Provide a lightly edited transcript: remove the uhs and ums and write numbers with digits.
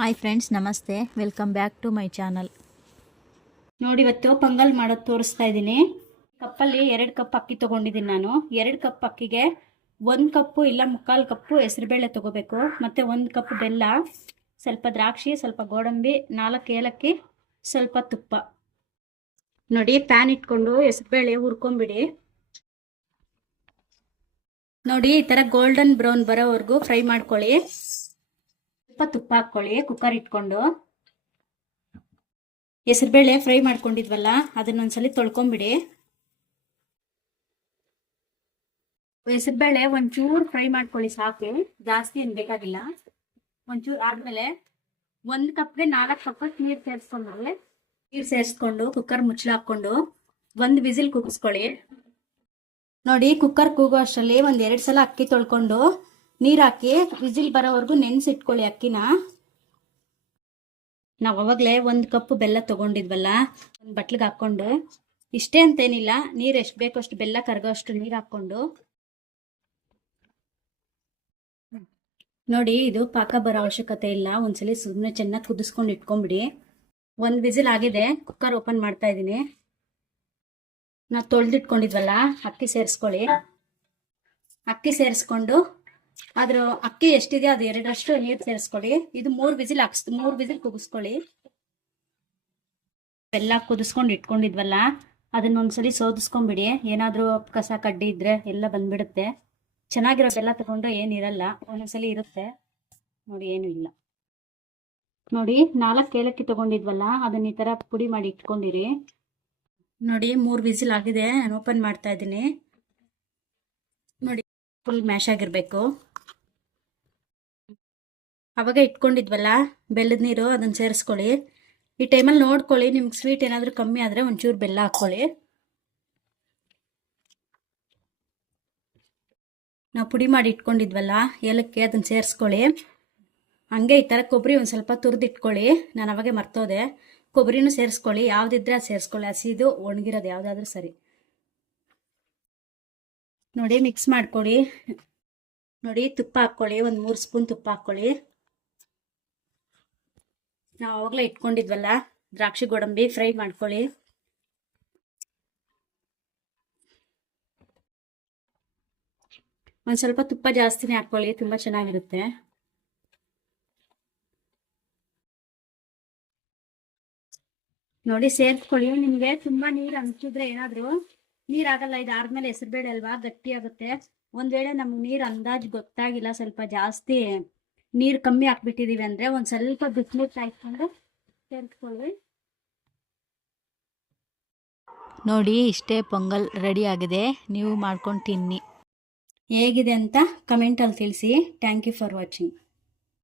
Hi friends, ನಮಸ್ತೆ. Welcome back to my channel. ನೋಡಿ, ಇವತ್ತು ಪೊಂಗಲ್ ಮಾಡೋದು ತೋರಿಸ್ತಾ ಇದ್ದೀನಿ. ಕಪ್ಪಲ್ಲಿ 2 ಕಪ್ ಅಕ್ಕಿ ತೊಗೊಂಡಿದ್ದೀನಿ ನಾನು. 2 ಕಪ್ ಅಕ್ಕಿಗೆ 1 ಕಪ್ಪು ಇಲ್ಲ 3/4 ಕಪ್ಪು ಹೆಸರುಬೇಳೆ ತೊಗೋಬೇಕು. ಮತ್ತು 1 ಕಪ್ ಬೆಲ್ಲ, ಸ್ವಲ್ಪ ದ್ರಾಕ್ಷಿ, ಸ್ವಲ್ಪ ಗೋಡಂಬಿ, 4 ಏಲಕ್ಕಿ, ಸ್ವಲ್ಪ ತುಪ್ಪ. ನೋಡಿ, ಪ್ಯಾನ್ ಇಟ್ಕೊಂಡು ಹೆಸರುಬೇಳೆ ಹುರ್ಕೊಂಬಿಡಿ. ನೋಡಿ, ಈ ಥರ ಗೋಲ್ಡನ್ ಬ್ರೌನ್ ಬರೋವರೆಗೂ ಫ್ರೈ ಮಾಡ್ಕೊಳ್ಳಿ. ಸ್ವಲ್ಪ ತುಪ್ಪ ಹಾಕ್ಕೊಳ್ಳಿ. ಕುಕ್ಕರ್ ಇಟ್ಕೊಂಡು ಹೆಸರುಬೇಳೆ ಫ್ರೈ ಮಾಡ್ಕೊಂಡಿದ್ವಲ್ಲ ಅದನ್ನೊಂದ್ಸಲಿ ತೊಳ್ಕೊಂಬಿಡಿ. ಹೆಸರುಬೇಳೆ ಒಂಚೂರು ಫ್ರೈ ಮಾಡ್ಕೊಳ್ಳಿ, ಸಾಕು, ಜಾಸ್ತಿ ಏನು ಬೇಕಾಗಿಲ್ಲ. ಒಂಚೂರು ಆದ್ಮೇಲೆ 1 ಕಪ್ಗೆ 4 ಕಪ್ ನೀರು ಸೇರಿಸ್ಕೊಂಡ್ರೆ ನೀರು ಸೇರಿಸ್ಕೊಂಡು ಕುಕ್ಕರ್ ಮುಚ್ಚಳ ಹಾಕೊಂಡು 1 ವಿಸಿಲ್ ಕೂಗಿಸ್ಕೊಳ್ಳಿ. ನೋಡಿ, ಕುಕ್ಕರ್ ಕೂಗೋ ಅಷ್ಟರಲ್ಲಿ 1-2 ಸಲ ಅಕ್ಕಿ ತೊಳ್ಕೊಂಡು ನೀರು ಹಾಕಿ ವಿಸಿಲ್ ಬರೋವರೆಗೂ ನೆನೆಸಿಟ್ಕೊಳ್ಳಿ ಅಕ್ಕಿನ. ನಾವು ಅವಾಗಲೇ 1 ಕಪ್ ಬೆಲ್ಲ ತೊಗೊಂಡಿದ್ವಲ್ಲ, ಒಂದು ಬಟ್ಲಿಗೆ ಹಾಕ್ಕೊಂಡು, ಇಷ್ಟೇ ಅಂತೇನಿಲ್ಲ, ನೀರು ಎಷ್ಟು ಬೇಕೋ ಅಷ್ಟು ಬೆಲ್ಲ ಕರಗೋ ಅಷ್ಟು ನೀರು ಹಾಕ್ಕೊಂಡು. ನೋಡಿ, ಇದು ಪಾಕ ಬರೋ ಅವಶ್ಯಕತೆ ಇಲ್ಲ. ಒಂದ್ಸಲಿ ಸುಮ್ಮನೆ ಚೆನ್ನಾಗಿ ಕುದಿಸ್ಕೊಂಡು ಇಟ್ಕೊಂಡ್ಬಿಡಿ. 1 ವಿಸಿಲ್ ಆಗಿದೆ. ಕುಕ್ಕರ್ ಓಪನ್ ಮಾಡ್ತಾ ಇದ್ದೀನಿ. ನಾವು ತೊಳೆದಿಟ್ಕೊಂಡಿದ್ವಲ್ಲ ಅಕ್ಕಿ ಸೇರಿಸ್ಕೊಳ್ಳಿ. ಅಕ್ಕಿ ಸೇರಿಸ್ಕೊಂಡು ಅದ್ರ ಅಕ್ಕಿ ಎಷ್ಟಿದೆಯೋ ಅದು 2ರಷ್ಟು ನೀರು ಸೇರಿಸ್ಕೊಳ್ಳಿ. ಇದು 3 ವಿಸಿಲ್ 3 ವಿಸಿಲ್ ಕುದಿಸ್ಕೊಳ್ಳಿ. ಬೆಲ್ಲ ಕುದಿಸ್ಕೊಂಡು ಇಟ್ಕೊಂಡಿದ್ವಲ್ಲ ಅದನ್ನೊಂದ್ಸಲಿ ಸೋದಿಸ್ಕೊಂಡ್ಬಿಡಿ. ಏನಾದರೂ ಕಸ ಕಡ್ಡಿ ಇದ್ರೆ ಎಲ್ಲ ಬಂದ್ಬಿಡುತ್ತೆ. ಚೆನ್ನಾಗಿರೋ ಬೆಲ್ಲ ತಗೊಂಡ್ರೆ ಏನಿರಲ್ಲ, ಒಂದೊಂದ್ಸಲಿ ಇರುತ್ತೆ. ನೋಡಿ, ಏನು ಇಲ್ಲ. ನೋಡಿ, 4 ಏಲಕ್ಕಿ ತಗೊಂಡಿದ್ವಲ್ಲ ಅದನ್ನ ಈ ಥರ ಪುಡಿ ಮಾಡಿ ಇಟ್ಕೊಂಡಿರಿ. ನೋಡಿ, 3 ವಿಸಿಲ್ ಆಗಿದೆ. ನಾನು ಓಪನ್ ಮಾಡ್ತಾ ಇದ್ದೀನಿ. ನೋಡಿ, ಫುಲ್ ಮ್ಯಾಶ್ ಆಗಿರ್ಬೇಕು. ಅವಾಗ ಇಟ್ಕೊಂಡಿದ್ವಲ್ಲ ಬೆಲ್ಲದ ನೀರು, ಅದನ್ನ ಸೇರಿಸ್ಕೊಳ್ಳಿ. ಈ ಟೈಮಲ್ಲಿ ನೋಡ್ಕೊಳ್ಳಿ, ನಿಮ್ಗೆ ಸ್ವೀಟ್ ಏನಾದರೂ ಕಮ್ಮಿ ಆದರೆ ಒಂಚೂರು ಬೆಲ್ಲ ಹಾಕ್ಕೊಳ್ಳಿ. ನಾವು ಪುಡಿ ಮಾಡಿ ಇಟ್ಕೊಂಡಿದ್ವಲ್ಲ ಏಲಕ್ಕಿ, ಅದನ್ನ ಸೇರಿಸ್ಕೊಳ್ಳಿ. ಹಂಗೆ ಈ ಥರ ಕೊಬ್ಬರಿ ಒಂದು ಸ್ವಲ್ಪ ತುರಿದಿಟ್ಕೊಳ್ಳಿ. ನಾನು ಅವಾಗೆ ಮರ್ತೋದೆ. ಕೊಬ್ಬರಿನೂ ಸೇರಿಸ್ಕೊಳ್ಳಿ. ಯಾವುದಿದ್ರೆ ಅದು ಸೇರಿಸ್ಕೊಳ್ಳಿ, ಹಸಿದು ಒಣಗಿರೋದು ಯಾವುದಾದ್ರೂ ಸರಿ. ನೋಡಿ, ಮಿಕ್ಸ್ ಮಾಡ್ಕೊಳ್ಳಿ. ನೋಡಿ, ತುಪ್ಪ ಹಾಕ್ಕೊಳ್ಳಿ. 1-3 ಸ್ಪೂನ್ ತುಪ್ಪ ಹಾಕ್ಕೊಳ್ಳಿ. ನಾವು ಅವಾಗಲೇ ಇಟ್ಕೊಂಡಿದ್ವಲ್ಲ ದ್ರಾಕ್ಷಿ ಗೋಡಂಬಿ ಫ್ರೈ ಮಾಡ್ಕೊಳ್ಳಿ. ಒಂದು ಸ್ವಲ್ಪ ತುಪ್ಪ ಜಾಸ್ತಿನೇ ಹಾಕ್ಕೊಳ್ಳಿ, ತುಂಬ ಚೆನ್ನಾಗಿರುತ್ತೆ. ನೋಡಿ, ಸೇರಿಸ್ಕೊಳ್ಳಿ. ನಿಮಗೆ ತುಂಬ ನೀರು ಅನ್ಸಿದ್ರೆ ಏನಾದರೂ ನೀರಾಗಲ್ಲ, ಇದು ಆದ್ಮೇಲೆ ಹೆಸರುಬೇಳೆ ಅಲ್ವಾ, ಗಟ್ಟಿ ಆಗುತ್ತೆ. ಒಂದ್ ವೇಳೆ ನಮ್ಗೆ ನೀರು ಅಂದಾಜು ಗೊತ್ತಾಗಿಲ್ಲ, ಸ್ವಲ್ಪ ಜಾಸ್ತಿ ನೀರು ಕಮ್ಮಿ ಹಾಕ್ಬಿಟ್ಟಿದೀವಿ ಅಂದ್ರೆ ಒಂದ್ ಸ್ವಲ್ಪ ಬಿಸಿನೀರು ಕಾಯಿಸ್ಕೊಂಡು ಸೇರಿಸ್ಕೊಳ್ಳಿ. ನೋಡಿ, ಇಷ್ಟೇ ಪೊಂಗಲ್ ರೆಡಿ ಆಗಿದೆ. ನೀವು ಮಾಡ್ಕೊಂಡು ತಿನ್ನಿ. ಹೇಗಿದೆ ಅಂತ ಕಮೆಂಟಲ್ಲಿ ತಿಳಿಸಿ. Thank you for watching.